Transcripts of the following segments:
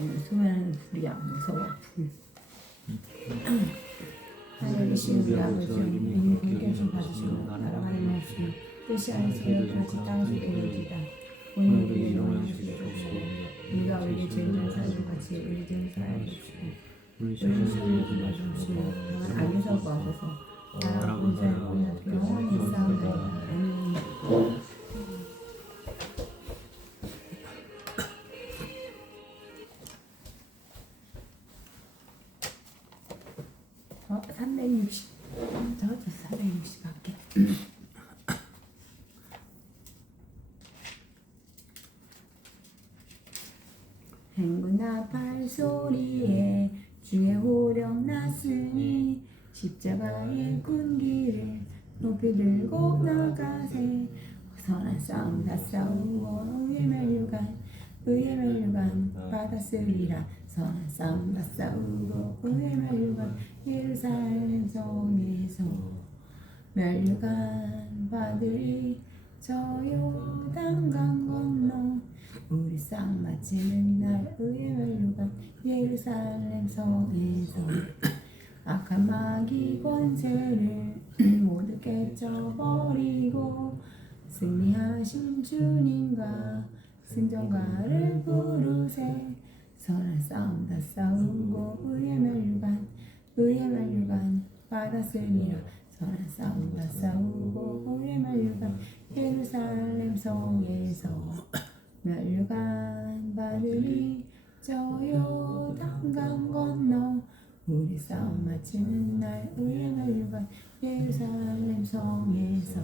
소멸하는 불이야. 무서워. 불. 하늘이신 우리 아버지, 이름이 교회에서 받으시고 나라가 임하시며 뜻이 하늘에서 같이 땅에서 이루어지이다. 오늘 우리의 영혼을 주시옵소서. 우리가 우리의 죄인을 사하는 같이 우리 죄인 사하여 주시고 우리 시험에 들어주시고 다만 악에서 구하소서. 나라 본사의 공의가 영원히 있사옵나이다. 아멘. 어, 360. 저거 360밖에. 행군나 발소리에 주의 호령 났으니 십자가의 군기를 높이 들고 나가세. 선한 싸움 다 싸우고 의의 멸류관 받았으리라. 선한 싸움 다 싸우고 의의 멸류관 예루살렘 성에서 멸류관 받으리. 저 요단강 건너 우리 싸움 마치는 날 의의 멸류관 예루살렘 성에서 악한 마귀 권세를 모두 깨쳐버리고 승리하신 주님과 승전가를 부르세. 선한 싸움 다 싸우고 의의 멸류관 받았으리라. 선한 싸움 다 싸우고 의의 멸류관 예루살렘 성에서 멸류관 받으리. 저 요단강 건너 우리 싸움 마치는 날 의의 멸류관 예루살렘 성에서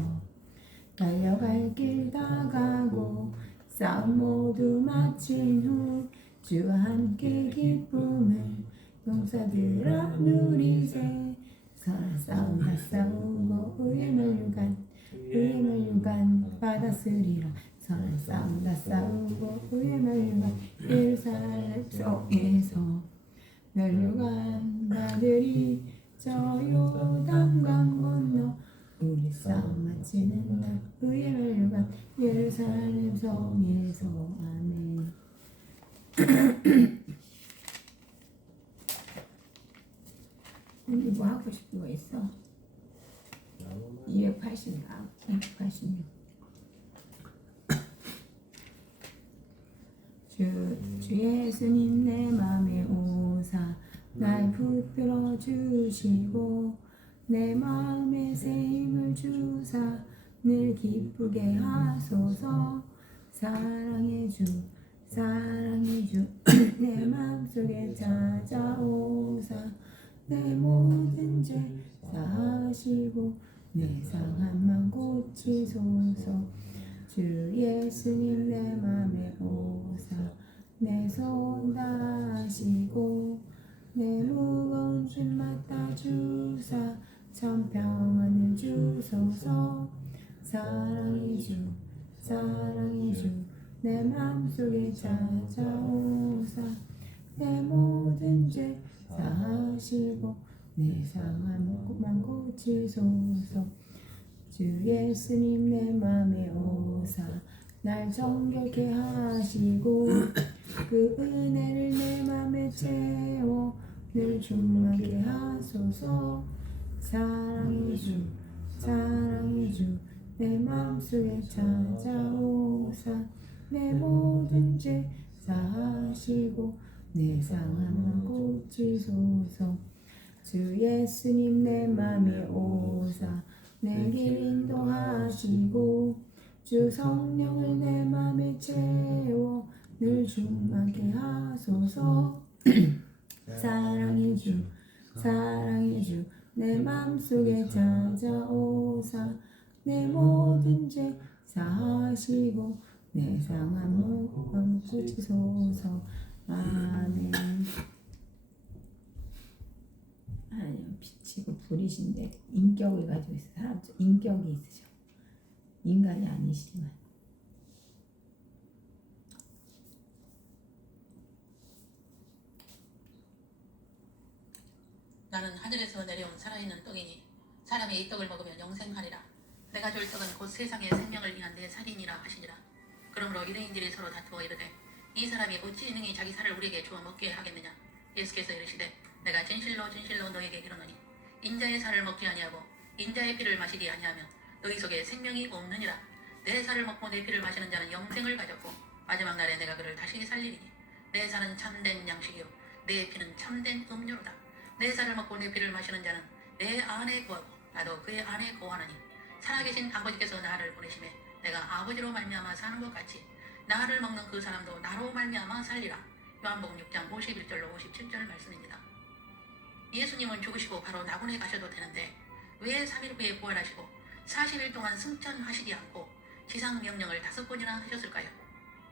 달려갈 길 다 가고 싸움 모두 마친 후 주와 함께 기쁨을 용사들아 누리세. 선한 싸움 다 싸우고 의의 멸류관 받았으리라. 선한 싸움 다 싸우고 의의 멸류관 예루살렘 성에서 멸류관 받으리. 저 요단강 건너 우리 싸움 마치는 날 의의 멸류관 예루살렘 성에서. 아멘. 우리 뭐 하고 싶은 거 있어? 280, 286. 주 예수님 내 맘에 오사 날 붙들어 주시고 내 마음에 새 힘을 주사 늘 기쁘게 하소서. 사랑의 주 내 맘속에 찾아오사 내 모든 죄 사하시고 내 상한 맘 고치소서. 주 예수님 내 맘에 오사 내 손 다하시고 내 무거운 짐 맡아 주사 참 평안을 주소서. 사랑의 주 내 맘속에 찾아오사 내 모든 죄 사하시고 내 상한 맘 고치소서. 주 예수님 내 맘에 오사 날 정결케 하시고 그 은혜를 내 맘에 채워 늘 충만케 하소서. 사랑의 주 내 맘속에 찾아오사 내 모든 죄 사하시고 내 상한 맘 고치소서. 주 예수님 내 맘에 오사 내 길 인도하시고 주 성령을 내 맘에 채워 늘 충만케 하소서. 사랑의 주 내 맘속에 찾아오사 내 모든 죄 사하시고 내 상한 맘 고치소서. 아멘. 하나님 빛이고 불이신데 인격을 가지고 있어. 사람 인격이 있으셔. 인간이 아니시지만. 나는 하늘에서 내려온 살아있는 떡이니 사람이 이 떡을 먹으면 영생하리라. 내가 줄 떡은 곧 세상의 생명을 위한 내 살이니라 하시니라. 그러므로 유대인들이 서로 다투어 이르되 이 사람이 어찌 능히 자기 살을 우리에게 주어 먹게 하겠느냐. 예수께서 이르시되 내가 진실로 진실로 너에게 이르노니 인자의 살을 먹지 아니하고 인자의 피를 마시지 아니하면 너희 속에 생명이 없느니라. 내 살을 먹고 내 피를 마시는 자는 영생을 가졌고 마지막 날에 내가 그를 다시 살리리니 내 살은 참된 양식이요 내 피는 참된 음료로다. 내 살을 먹고 내 피를 마시는 자는 내 안에 거하고 나도 그의 안에 거하나니 살아계신 아버지께서 나를 보내심에 내가 아버지로 말미암아 사는 것 같이 나를 먹는 그 사람도 나로 말미암아 살리라. 요한복음 6장 51절로 57절 말씀입니다. 예수님은 죽으시고 바로 낙원에 가셔도 되는데 왜 3일 후에 부활하시고 40일 동안 승천하시지 않고 지상 명령을 5번이나 하셨을까요?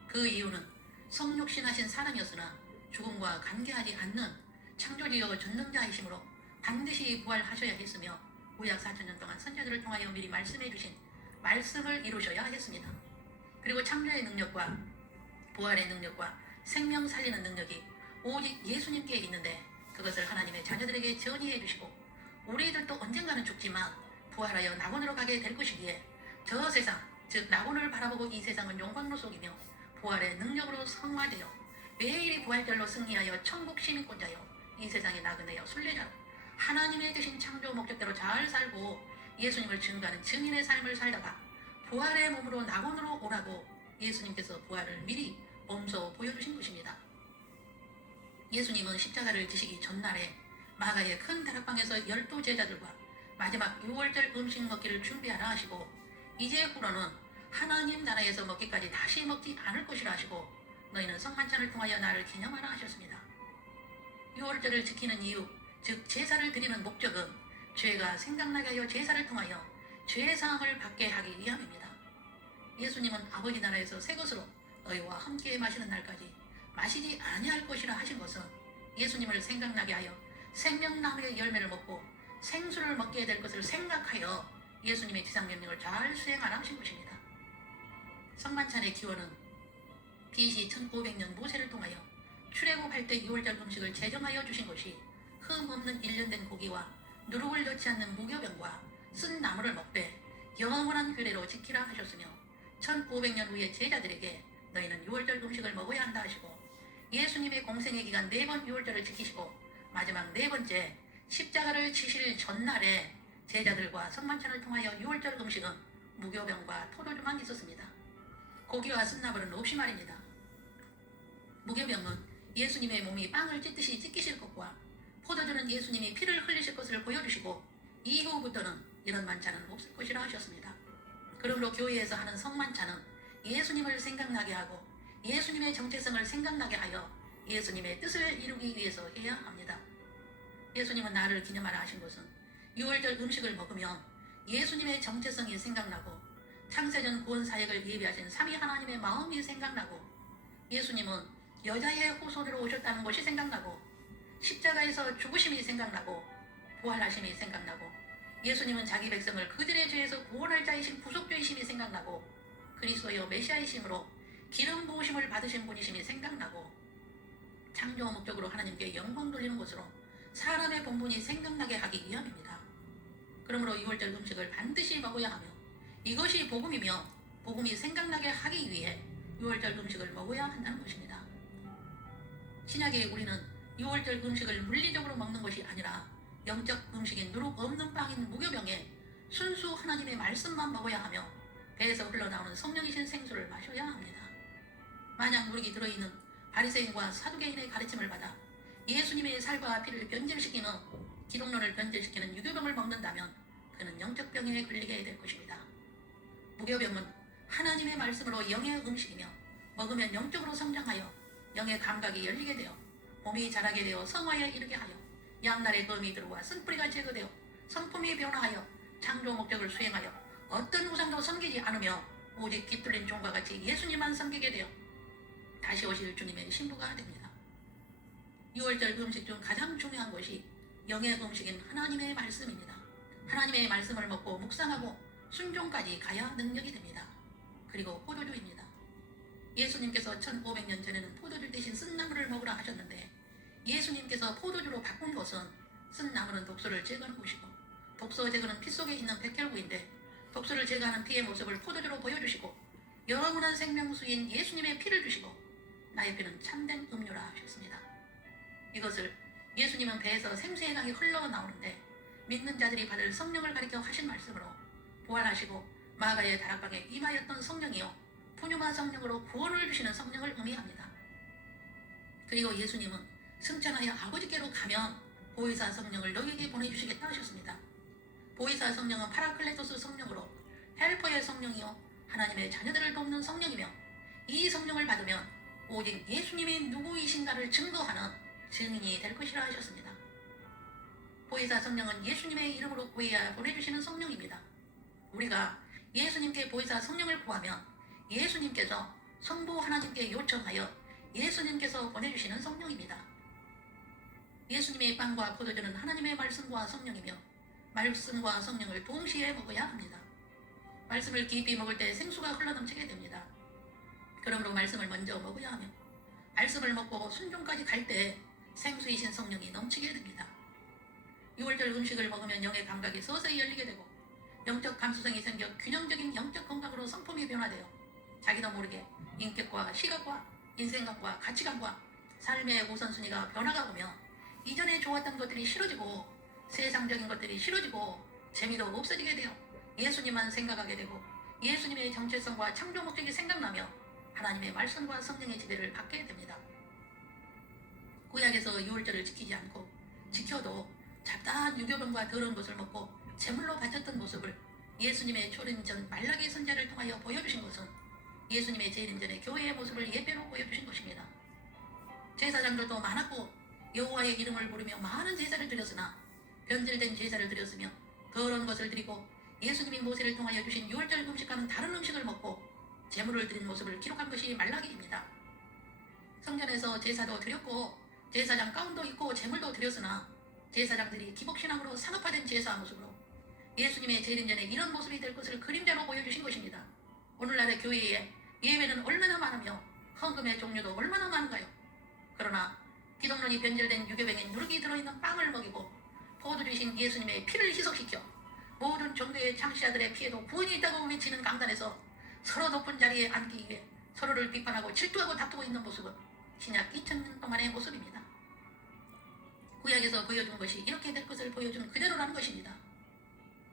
그 이유는 성육신하신 사람이었으나 죽음과 관계하지 않는 창조주여 전능자이심으로 반드시 부활하셔야 했으며 구약 4,000년 동안 선자들을 통하여 미리 말씀해 주신 말씀을 이루셔야 했습니다. 그리고 창조의 능력과 부활의 능력과 생명 살리는 능력이 오직 예수님께 있는데 그것을 하나님의 자녀들에게 전이해 주시고 우리들도 언젠가는 죽지만 부활하여 낙원으로 가게 될 것이기에 저 세상 즉 낙원을 바라보고 이 세상은 용광로 속이며 부활의 능력으로 성화되어 매일이 부활절로 승리하여 천국 시민권자여 이 세상에 나그네여 순례자로 하나님의 뜻인 창조 목적대로 잘 살고 예수님을 증거하는 증인의 삶을 살다가 부활의 몸으로 낙원으로 오라고 예수님께서 부활을 미리 몸소 보여주신 것입니다. 예수님은 십자가를 지시기 전날에 마가의 큰 다락방에서 12제자들과 마지막 6월절 음식 먹기를 준비하라 하시고 이제 후로는 하나님 나라에서 먹기까지 다시 먹지 않을 것이라 하시고 너희는 성만찬을 통하여 나를 기념하라 하셨습니다. 6월절을 지키는 이유 즉 제사를 드리는 목적은 죄가 생각나게 하여 제사를 통하여 죄사함을 받게 하기 위함입니다. 예수님은 아버지 나라에서 새 것으로 너희와 함께 마시는 날까지 마시지 아니할 것이라 하신 것은 예수님을 생각나게 하여 생명나무의 열매를 먹고 생수를 먹게 될 것을 생각하여 예수님의 지상명령을 잘 수행하라 하신 것입니다. 성만찬의 기원은 BC 1500년 모세를 통하여 출애굽할 때 6월절 음식을 제정하여 주신 것이 흠 없는 1년 된 고기와 누룩을 넣지 않는 무교병과 쓴 나무를 먹되 영원한 규례로 지키라 하셨으며 1500년 후에 제자들에게 너희는 6월절 음식을 먹어야 한다 하시고 예수님의 공생의 기간 4번 6월절을 지키시고 마지막 4번째 십자가를 치실 전날에 제자들과 성만찬을 통하여 6월절 음식은 무교병과 포도주만 있었습니다. 고기와 쓴나물은 없이 말입니다. 무교병은 예수님의 몸이 빵을 찢듯이 찢기실 것과 포도주는 예수님이 피를 흘리실 것을 보여주시고 이후부터는 이런 만찬은 없을 것이라 하셨습니다. 그러므로 교회에서 하는 성만찬은 예수님을 생각나게 하고 예수님의 정체성을 생각나게 하여 예수님의 뜻을 이루기 위해서 해야 합니다. 예수님은 나를 기념하라 하신 것은 6월절 음식을 먹으면 예수님의 정체성이 생각나고 창세전 구원 사역을 예비하신 삼위 하나님의 마음이 생각나고 예수님은 여자의 후손으로 오셨다는 것이 생각나고 십자가에서 죽으심이 생각나고 부활하심이 생각나고 예수님은 자기 백성을 그들의 죄에서 구원할 자이신 구속주이심이 생각나고 그리스도여 메시아이심으로 기름 부으심을 받으신 분이심이 생각나고 창조 목적으로 하나님께 영광 돌리는 것으로 사람의 본분이 생각나게 하기 위함입니다. 그러므로 6월절 음식을 반드시 먹어야 하며 이것이 복음이며 복음이 생각나게 하기 위해 6월절 음식을 먹어야 한다는 것입니다. 신약에 우리는 6월절 음식을 물리적으로 먹는 것이 아니라 영적 음식인 누룩 없는 빵인 무교병에 순수 하나님의 말씀만 먹어야 하며 배에서 흘러나오는 성령이신 생수를 마셔야 합니다. 만약 누룩이 들어있는 바리새인과 사두개인의 가르침을 받아 예수님의 살과 피를 변질시키는 기독론을 변질시키는 유교병을 먹는다면 그는 영적 병에 걸리게 될 것입니다. 무교병은 하나님의 말씀으로 영의 음식이며 먹으면 영적으로 성장하여 영의 감각이 열리게 되어 몸이 자라게 되어 성화에 이르게 하여 양날의 검이 들어와 쓴뿌리가 제거되어 성품이 변화하여 창조 목적을 수행하여 어떤 우상도 섬기지 않으며 오직 깃들린 종과 같이 예수님만 섬기게 되어 다시 오실 주님의 신부가 됩니다. 6월절 음식 중 가장 중요한 것이 영의 음식인 하나님의 말씀입니다. 하나님의 말씀을 먹고 묵상하고 순종까지 가야 능력이 됩니다. 그리고 포도주입니다. 예수님께서 1500년 전에는 포도주 대신 쓴나물을 먹으라 하셨는데 예수님께서 포도주로 바꾼 것은 쓴나물은 독소를 제거하는 것이고 독소 제거는 피 속에 있는 백혈구인데 독소를 제거하는 피의 모습을 포도주로 보여주시고 영원한 생명수인 예수님의 피를 주시고 나의 피는 참된 음료라 하셨습니다. 이것을 예수님은 배에서 생수의 강이 흘러나오는데 믿는 자들이 받을 성령을 가리켜 하신 말씀으로 부활하시고 마가의 다락방에 임하였던 성령이요 푸뉴마 성령으로 구원을 주시는 성령을 의미합니다. 그리고 예수님은 승천하여 아버지께로 가면 보혜사 성령을 너희에게 보내주시겠다 하셨습니다. 보혜사 성령은 파라클레토스 성령으로 헬퍼의 성령이요 하나님의 자녀들을 돕는 성령이며 이 성령을 받으면 오직 예수님이 누구이신가를 증거하는 증인이 될 것이라 하셨습니다. 보혜사 성령은 예수님의 이름으로 구해야 보내주시는 성령입니다. 우리가 예수님께 보혜사 성령을 구하면 예수님께서 성부 하나님께 요청하여 예수님께서 보내주시는 성령입니다. 예수님의 빵과 포도주는 하나님의 말씀과 성령이며 말씀과 성령을 동시에 먹어야 합니다. 말씀을 깊이 먹을 때 생수가 흘러넘치게 됩니다. 그러므로 말씀을 먼저 먹어야 하며 말씀을 먹고 순종까지 갈 때 생수이신 성령이 넘치게 됩니다. 6월절 음식을 먹으면 영의 감각이 서서히 열리게 되고 영적 감수성이 생겨 균형적인 영적 건강으로 성품이 변화되어 자기도 모르게 인격과 시각과 인생각과 가치관과 삶의 우선순위가 변화가 오며 이전에 좋았던 것들이 싫어지고 세상적인 것들이 싫어지고 재미도 없어지게 되어 예수님만 생각하게 되고 예수님의 정체성과 창조 목적이 생각나며 하나님의 말씀과 성령의 지배를 받게 됩니다. 구약에서 6월절을 지키지 않고 지켜도 잡다한 유교병과 더러운 것을 먹고 제물로 바쳤던 모습을 예수님의 초림 전 말라기 선자를 통하여 보여주신 것은 예수님의 재림 전의 교회의 모습을 예배로 보여주신 것입니다. 제사장들도 많았고 여호와의 이름을 부르며 많은 제사를 드렸으나 변질된 제사를 드렸으며 더러운 것을 드리고 예수님이 모세를 통하여 주신 6월절 음식과는 다른 음식을 먹고 제물을 드린 모습을 기록한 것이 말라기입니다. 성전에서 제사도 드렸고 제사장 가운도 입고 제물도 드렸으나 제사장들이 기복신앙으로 상업화된 제사 모습으로 예수님의 재림 전에 이런 모습이 될 것을 그림자로 보여주신 것입니다. 오늘날의 교회에 예배는 얼마나 많으며 헌금의 종류도 얼마나 많은가요? 그러나 기독론이 변질된 유교병인 누룩이 들어있는 빵을 먹이고 포도 주신 예수님의 피를 희석시켜 모든 종교의 창시자들의 피에도 구원이 있다고 외치는 강단에서 서로 높은 자리에 앉기 위해 서로를 비판하고 질투하고 다투고 있는 모습은 신약 2000년 동안의 모습입니다. 구약에서 보여준 것이 이렇게 될 것을 보여준 그대로라는 것입니다.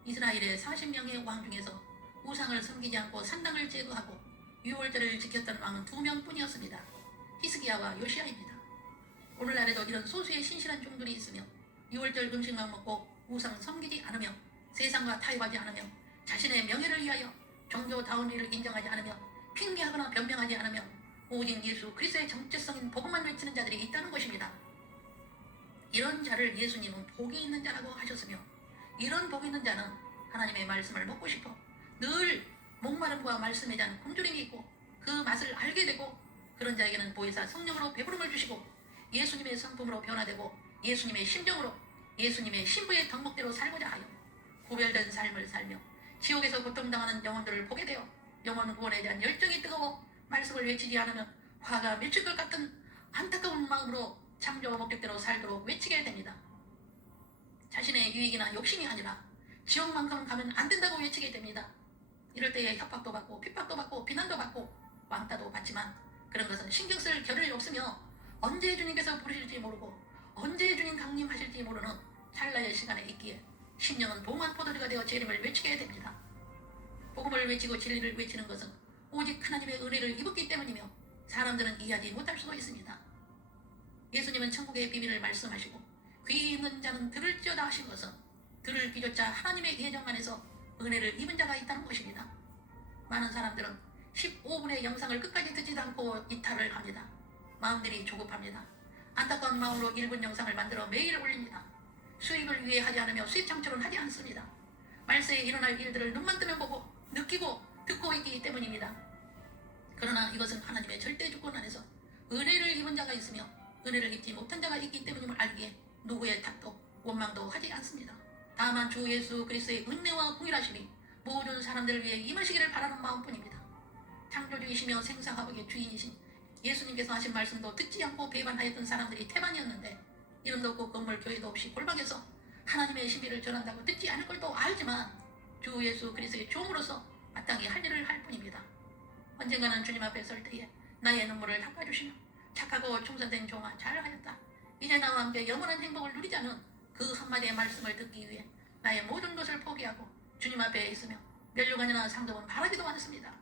이스라엘의 40명의 왕 중에서 우상을 섬기지 않고 산당을 제거하고 6월절을 지켰던 왕은 2명뿐이었습니다. 히스기야와 요시야입니다. 오늘날에도 이런 소수의 신실한 종들이 있으며 6월절 음식만 먹고 우상 섬기지 않으며 세상과 타협하지 않으며 자신의 명예를 위하여 종교다운 일을 인정하지 않으며 핑계하거나 변명하지 않으며 오직 예수 그리스도의 정체성인 복음만 외치는 자들이 있다는 것입니다. 이런 자를 예수님은 복이 있는 자라고 하셨으며 이런 복 있는 자는 하나님의 말씀을 먹고 싶어 늘 목마름과 말씀에 대한 굶주림이 있고 그 맛을 알게 되고 그런 자에게는 보혜사 성령으로 배부름을 주시고 예수님의 성품으로 변화되고 예수님의 심정으로 예수님의 신부의 덕목대로 살고자 하여 구별된 삶을 살며 지옥에서 고통당하는 영혼들을 보게 되어 영혼 구원에 대한 열정이 뜨거워 말씀을 외치지 않으면 화가 맺힐 것 같은 안타까운 마음으로 창조 목적대로 살도록 외치게 됩니다. 자신의 유익이나 욕심이 아니라 지옥만큼 가면 안 된다고 외치게 됩니다. 이럴 때에 협박도 받고 핍박도 받고 비난도 받고 왕따도 받지만 그런 것은 신경 쓸 겨를이 없으며 언제 주님께서 부르실지 모르고 언제 주님 강림하실지 모르는 찰나의 시간에 있기에 심령은 봉한 포도주가 되어 재림을 외치게 됩니다. 복음을 외치고 진리를 외치는 것은 오직 하나님의 은혜를 입었기 때문이며 사람들은 이해하지 못할 수도 있습니다. 예수님은 천국의 비밀을 말씀하시고 귀 있는 자는 들을지어다 하신 것은 들을 귀조차 하나님의 예정 안에서 은혜를 입은 자가 있다는 것입니다. 많은 사람들은 15분의 영상을 끝까지 듣지도 않고 이탈을 합니다. 마음들이 조급합니다. 안타까운 마음으로 1분 영상을 만들어 매일 올립니다. 수익을 위해 하지 않으며 수익 창출은 하지 않습니다. 말세에 일어날 일들을 눈만 뜨면 보고 느끼고 듣고 있기 때문입니다. 그러나 이것은 하나님의 절대 주권 안에서 은혜를 입은 자가 있으며 은혜를 입지 못한 자가 있기 때문임을 알기에 누구의 탓도 원망도 하지 않습니다. 다만 주 예수 그리스도의 은혜와 공일하심이 모든 사람들을 위해 임하시기를 바라는 마음뿐입니다. 창조주이시며 생사화복의 주인이신 예수님께서 하신 말씀도 듣지 않고 배반하였던 사람들이 태반이었는데 이름도 없고 건물 교회도 없이 골방에서 하나님의 신비를 전한다고 듣지 않을 걸도 알지만 주 예수 그리스도의 종으로서 마땅히 할 일을 할 뿐입니다. 언젠가는 주님 앞에 설 때에 나의 눈물을 닦아주시며 착하고 충성된 종아 잘하였다. 이제 나와 함께 영원한 행복을 누리자는 그 한마디의 말씀을 듣기 위해 나의 모든 것을 포기하고 주님 앞에 있으며 면류관이나 상급은 바라지도 않습니다.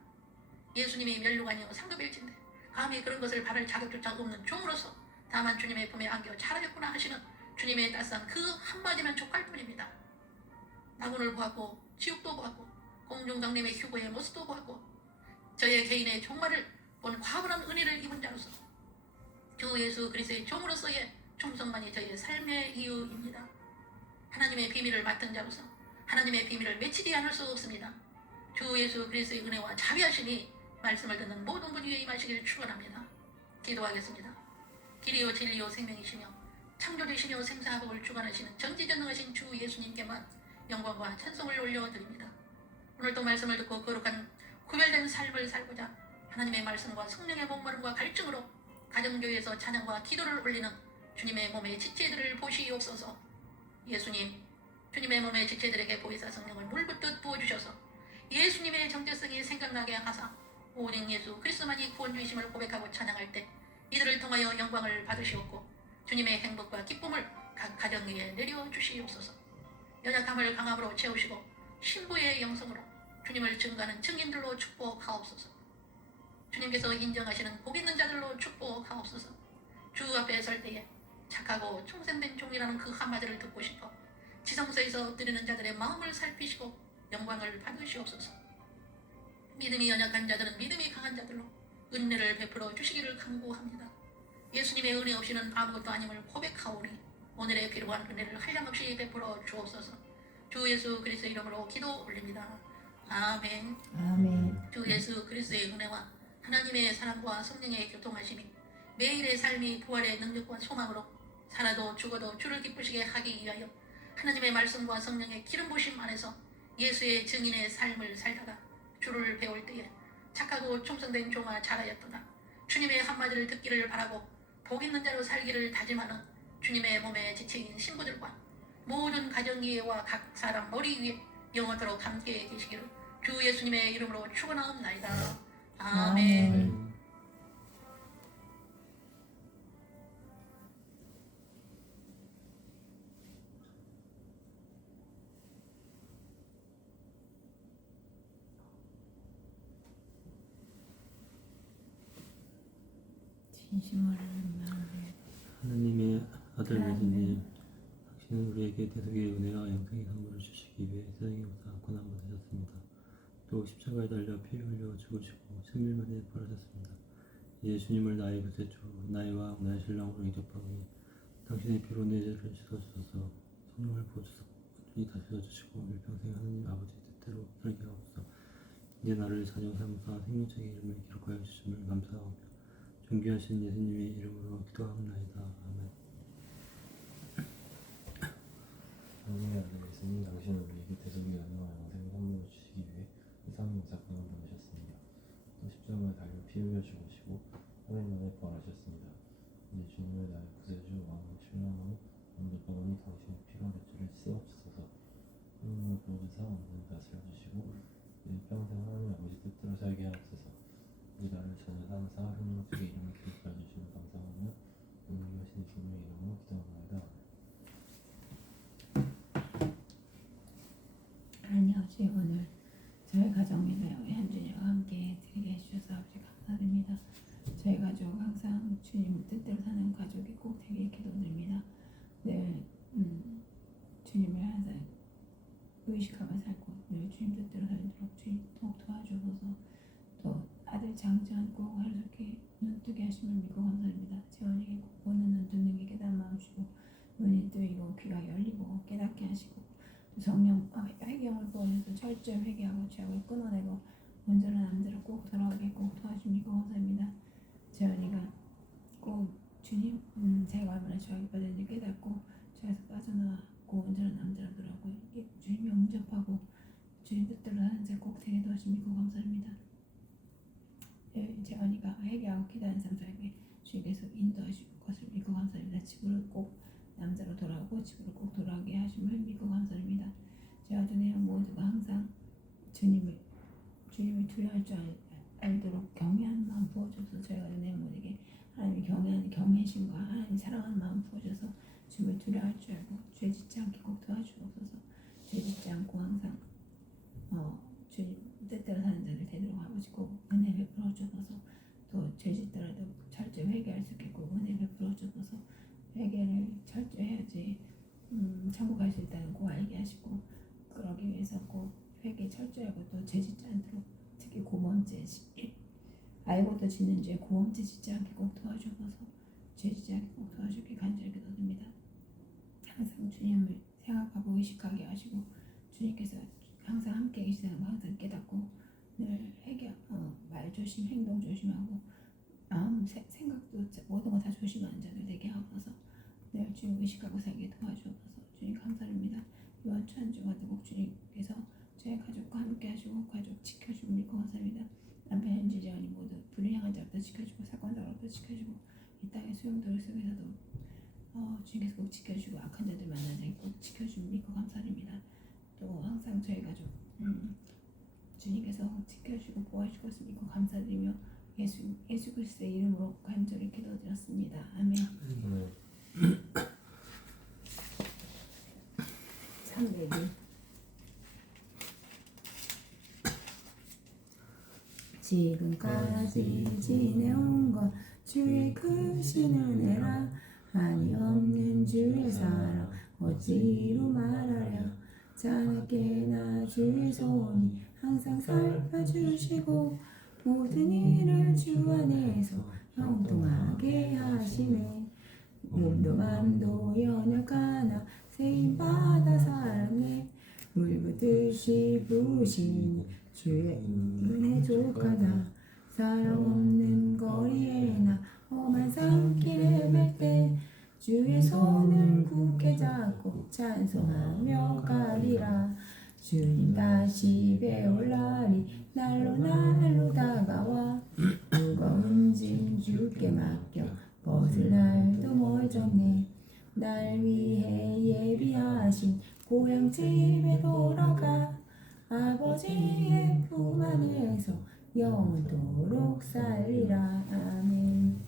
예수님이 면류관이요 상급일진데 감히 그런 것을 바랄 자격조차 없는 종으로서 다만 주님의 품에 안겨 잘하였구나 하시는 주님의 따스한 그 한마디면 족할 뿐입니다. 낙원을 보았고 지옥도 보았고 공중강림의 휴거의 모습도 보았고 저의 개인의 종말을 본 과분한 은혜를 입은 자로서 주 예수 그리스도의 종으로서의 충성만이 저희의 삶의 이유입니다. 하나님의 비밀을 맡은 자로서 하나님의 비밀을 맺히지 않을 수 없습니다. 주 예수 그리스도의 은혜와 자비하심이 말씀을 듣는 모든 분 위에 임하시길 축원합니다. 기도하겠습니다. 길이요 진리요 생명이시며 창조주시며 생사화복을 주관하시는 전지전능하신 주 예수님께만 영광과 찬송을 올려드립니다. 오늘도 말씀을 듣고 거룩한 구별된 삶을 살고자 하나님의 말씀과 성령의 목마름과 갈증으로 가정교회에서 찬양과 기도를 올리는 주님의 몸의 지체들을 보시옵소서. 예수님, 주님의 몸의 지체들에게 보이사 성령을 물붓듯 부어주셔서 예수님의 정체성이 생각나게 하사 오직 예수 그리스도만이 구원주이심을 고백하고 찬양할 때 이들을 통하여 영광을 받으시옵고 주님의 행복과 기쁨을 각 가정 위에 내려주시옵소서. 연약함을 강함으로 채우시고 신부의 영성으로 주님을 증거하는 증인들로 축복하옵소서. 주님께서 인정하시는 복 있는 자들로 축복하옵소서. 주 앞에 설 때에 착하고 충성된 종이라는 그 한마디를 듣고 싶어 지성소에서 엎드리는 자들의 마음을 살피시고 영광을 받으시옵소서. 믿음이 연약한 자들은 믿음이 강한 자들로 은혜를 베풀어 주시기를 간구합니다. 예수님의 은혜 없이는 아무것도 아님을 고백하오니 오늘의 필요한 은혜를 한량없이 베풀어 주옵소서. 주 예수 그리스도 이름으로 기도 올립니다. 아멘. 아멘. 주 예수 그리스도의 은혜와 하나님의 사랑과 성령의 교통하심이 매일의 삶이 부활의 능력과 소망으로 살아도 죽어도 주를 기쁘시게 하기 위하여 하나님의 말씀과 성령의 기름 부심 안에서 예수의 증인의 삶을 살다가 주를 배울 때에 착하고 충성된 종아 잘하였도다. 주님의 한마디를 듣기를 바라고 복 있는 자로 살기를 다짐하는 주님의 몸에 지체인 신부들과 모든 가정 이해와 각 사람 머리 위에 영원토록 함께 계시기를 주 예수님의 이름으로 축원하옵나이다. 아멘. 진심으로 마음에 하나님의 아들 예수님, 당신은 우리에게 대속의 은혜와 영생의 선물을 주시기 위해 세상에 오사 고난 받으셨습니다. 또 십자가에 달려 피 흘려 죽으시고 3일 만에 부활하셨습니다. 이제 주님을 나의 구세주, 나의 왕, 나의 신랑으로 인접하니 당신의 피로 내 죄를 씻어주셔서 성령을 부어주사 다스려 주시고 일평생 하나님 아버지 뜻대로 살게 하옵소서. 이제 나를 자녀 삼사 생명책의 이름을 기록하여 주심을 감사하며 존귀하신 예수님의 이름으로 기도하옵나이다. 아멘. 하나님의 아들 예수님, 당신은 우리에게 대속의 은혜와 영생의 선물을 주시기 위해 이상의 사건을 받으셨습니다. 또 십자가에 달려 피 흘려 죽으시고 3일 만에 부활하셨습니다. 이제 주님을 나의 구세주, 왕, 신랑으로 영접하오니 당신의 피로 내 죄를 씻어주소서. 성령을 부어주사 온전히 다스려 주시고 일평생 하나님 아버지 뜻대로 살게 하옵소서. 이제 나를 전혀 삼사 생명책의 이름을 기록하여 주시면 감사하며 존귀하신 주님의 이름으로 기도하옵나이다. 하나님 아버지, 오늘 저희 가정 위에 현준이와 함께 드리게 해주셔서 아버지 감사드립니다. 저희 가족 항상 주님 뜻대로 사는 가족이 꼭 되길 기도드립니다. 늘 주님을 항상 의식하며 살고 늘 주님 뜻대로 살도록 주님 꼭 도와주셔서 또 아들 장전 꼭 하루속히 눈뜨게 하심을 믿고 감사합니다. 재원에게 꼭 보는 눈 뜨는 게 깨달은 마음 주고 눈이 뜨이고 귀가 열리고 깨닫게 하시고 또 성령 회개함을 부어주셔서 철저히 회개하고 죄악을 끊어내고 온전한 남자로 꼭 돌아오게 꼭 도와주시면 믿고 감사합니다. 재원이가 꼭 주님 제가 얼마나 죄악에 빠졌는지 깨닫고 죄에서 빠져나왔고 온전한 남자로 돌아오고 주님 영접하고 주님 뜻대로 사는 자 꼭 되게 도와주시면 믿고 감사합니다. 재원이가 회개하고 기도하는 삶 살게 주님께서 인도하실 것을 믿고 감사합니다. 집으로 꼭 남자로 돌아오고 집으로 꼭 돌아오게 하심을 믿고 감사합니다. 제가 두뇌 모두가 항상 주님을 두려워할 줄 알도록 경외하는 마음 부어줘서 저희가 두뇌 모두에게 하나님이 경외심과 하나님 사랑하는 마음 부어줘서 주를 두려워할 줄 알고 죄 짓지 않게 꼭 도와주옵소서. 죄 짓지 않고 항상 주님 뜻대로 사는 자들 되도록 아버지 꼭 은혜 베풀어 주옵소서. 또 죄 짓더라도 철저히 회개할 수 있게 꼭 은혜 베풀어 주옵소서. 회개를 철저히 해야지 천국 갈 수 있다는 꼭 알게 하시고, 그러기 위해서 꼭 회개 철저히 하고 또 죄 짓지 않도록, 특히 고범죄 알고도 짓는 죄 고범죄 짓지 않게 꼭 도와주셔서 죄 짓지 않게 꼭 도와주길 간절히 기도드립니다. 항상 주님을 생각하고 의식하게 하시고 주님께서 항상 함께 계시다는 거 항상 깨닫고 늘 말 조심, 행동 조심하고 마음, 생각도 모든 거 다 조심하는 자들 되게 하옵소서. 늘 주님 의식하고 살게 도와주옵소서. 주님 감사합니다. 이번 주 한 주간도 꼭 주님께서 저희 가족과 함께 하시고 가족 지켜주고 감사합니다. 남편 현지 재원이 모두 불을 향한 자로부터 지켜주고 사건 사고로부터 지켜주고 이 땅의 소용돌이 속에서도 주님께서 꼭 지켜주고 악한 자들 만나지 않게 꼭 지켜주고 믿고 감사드립니다. 또 항상 저희 가족 주님께서 지켜주고 보호해주고 믿고 감사드리며 예수 그리스도의 이름으로 간절히 기도드렸습니다. 아멘. 300일 지금까지 지내온 것 주의 크신 은혜라. 한이 없는 주의 사랑 어찌로 말하랴. 작게나 주의 손이 항상 살펴주시고 모든 일을 주 안에서 형통하게 하시네. 몸도 맘도 연약하나 세임받아 살았네. 물붓듯이 부으시니 주의 은혜 족하다. 사랑 없는 거리에나 험한 산길에 뵐 때 주의 손을 굳게 잡고 찬송하며 가리라. 주님 다시 배울 날이 날로 다가와 무거운 짐 주께 맡겨 벗을 날도 멀쩡해. 날 위해 예비하신 고향집에 돌아가 아버지의 품 안에서 영원토록 살리라. 아멘.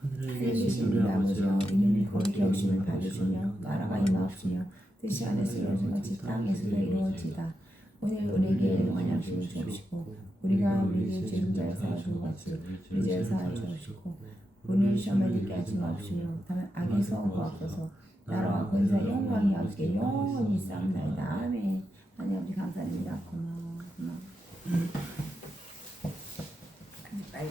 하늘에 계신 우리 아버지여, 이름이 거룩히 여김을 받으시며 나라가 임하옵시며 뜻이 하늘에서 이루어진 같이 땅에서도 이루어지이다. 오늘 우리에게 일용할 양식을 주옵시고 우리가 우리에게 죄진 자를 사하신 것 같이 우리 죄를 사하여 주옵시고 우리를 시험에 들게 하지 마옵시며 다만 악에서 구하옵소서. 나라와 권세 영광이 아버지께 영원히 있사옵나이다. 아멘. 하나님 아버지 감사드립니다. 고마워.